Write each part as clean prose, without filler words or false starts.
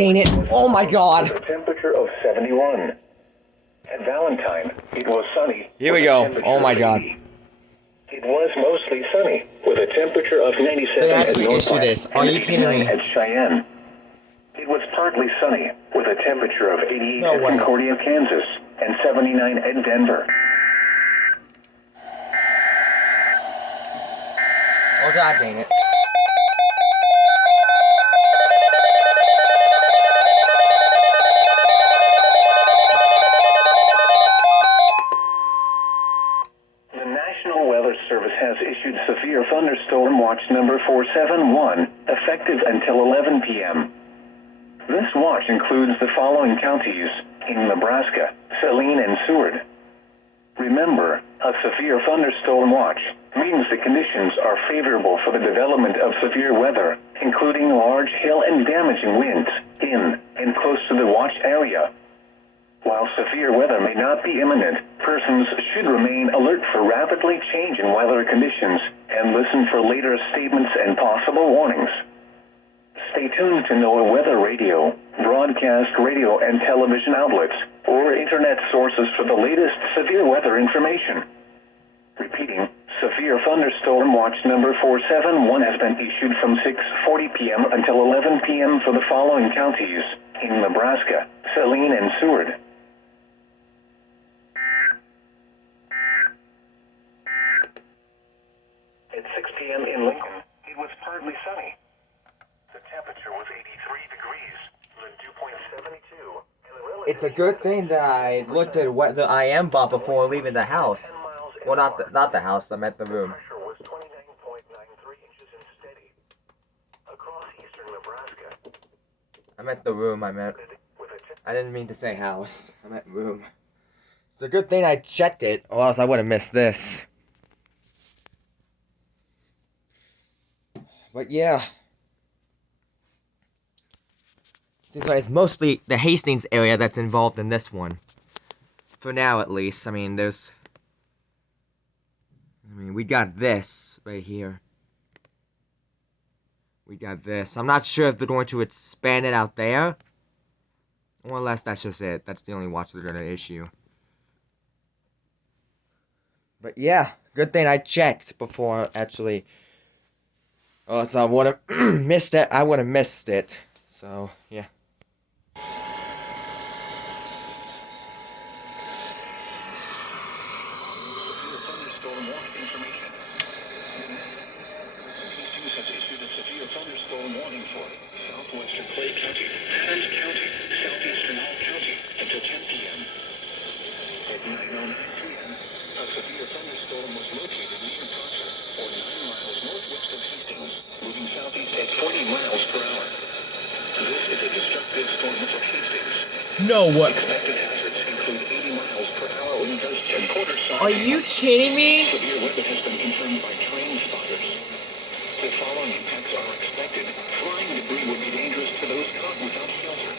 dang it. Oh my god. With a temperature of 71. At Valentine, it was sunny. Here we go. Oh my god. It was mostly sunny, with a temperature of 97 They at actually Northwest issued this. Are and you kidding 89 me? at Cheyenne. It was partly sunny, with a temperature of 88 No at way. Concordia, Kansas, and 79 at Denver. Oh god dang it. The National Weather Service has issued severe thunderstorm watch number 471, effective until 11 p.m. This watch includes the following counties in Nebraska: Saline and Seward. Remember, a severe thunderstorm watch means the conditions are favorable for the development of severe weather, including large hail and damaging winds in and close to the watch area. While severe weather may not be imminent, persons should remain alert for rapidly changing weather conditions and listen for later statements and possible warnings. Stay tuned to NOAA weather radio, broadcast radio and television outlets, or internet sources for the latest severe weather information. Repeating, severe thunderstorm watch number 471 has been issued from 6:40 p.m. until 11 p.m. for the following counties in Nebraska: Saline and Seward. At 6 p.m. in Lincoln, it was partly sunny. The temperature was 83 degrees, the dew point 72, and the relative It's a good thing that I looked at what the IM bought before leaving the house. Well, not the house. I meant the room. pressure was 29.93 inches and steady. Across eastern Nebraska, I meant the room. with a I didn't mean to say house. I meant room. It's a good thing I checked it, or else I would have missed this. But yeah. Seems like it's mostly the Hastings area that's involved in this one. For now, at least. I mean, we got this right here. We got this. I'm not sure if they're going to expand it out there. Or unless that's just it. That's the only watch they're going to issue. But yeah, good thing I checked before actually. Oh, so I would have missed it. I would have missed it. So, yeah. thunderstorm warning information. Hastings has issued a severe thunderstorm warning for southwestern Clay County, Adams County, southeastern Hall County until 10 p.m. At 9:09 p.m., a severe thunderstorm was located near Prosser, or 9 miles northwest of Hastings, moving southeast at 40 miles per hour. This is a destructive storm for Hastings. No, what? Expected hazards include 80 miles per hour wind gusts and quarter-sized. Are you kidding me? Severe weather has been confirmed by train spotters. The following impacts are expected. Flying debris would be dangerous to those caught without shelter.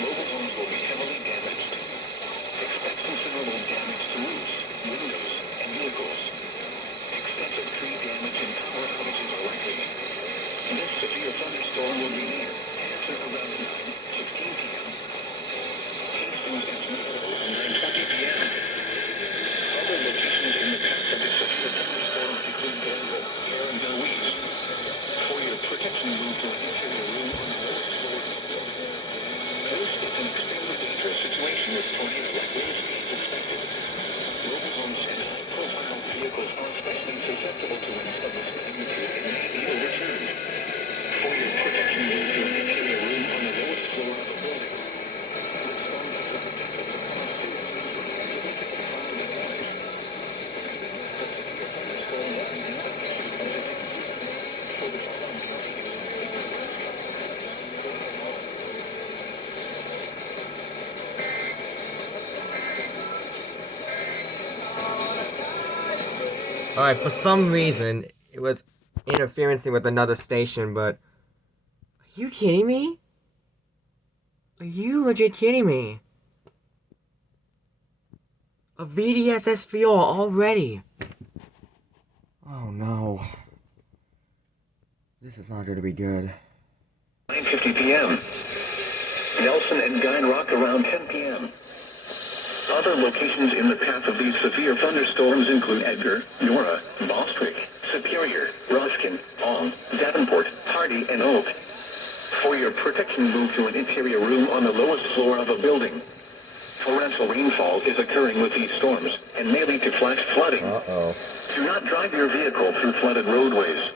Mobile homes will be heavily damaged. Expect considerable damage to roofs, windows, and vehicles. Extensive tree damage and power outages are likely. This severe thunderstorm will be near after around 9:16 p.m. Hastings is near around 9:20 p.m. Other locations in the path of this severe thunderstorm include Danville, Air, and Louise. For your protection, move to an interior room on the lowest floor of the building. This is an extremely dangerous situation with tornado-like wind speeds expected. Mobile homes and high-profile vehicles are especially susceptible to winds of this magnitude and may be overturned. For your protection, move to an interior room on the lowest floor of the building. With storm hazard protectors across students, significant property damage. A severe thunderstorm warning has been issued until 10 p.m. for the following counties in Nebraska. Alright, for some reason, it was interferencing with another station, but... Are you kidding me? Are you legit kidding me? A VDS SVR already? Oh no. This is not going to be good. 9:50 p.m. Nelson and Guide Rock around 10 p.m. Other locations in the path of these severe thunderstorms include Edgar, Nora, Bostwick, Superior, Ruskin, Ong, Davenport, Hardy, and Oak. For your protection, move to an interior room on the lowest floor of a building. Torrential rainfall is occurring with these storms and may lead to flash flooding. Uh-oh. Do not drive your vehicle through flooded roadways.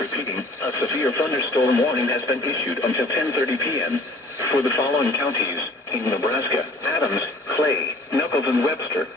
Repeating, a severe thunderstorm warning has been issued until 10:30 p.m. for the following counties in Nebraska: Adams, Clay, Knuckles, and Webster.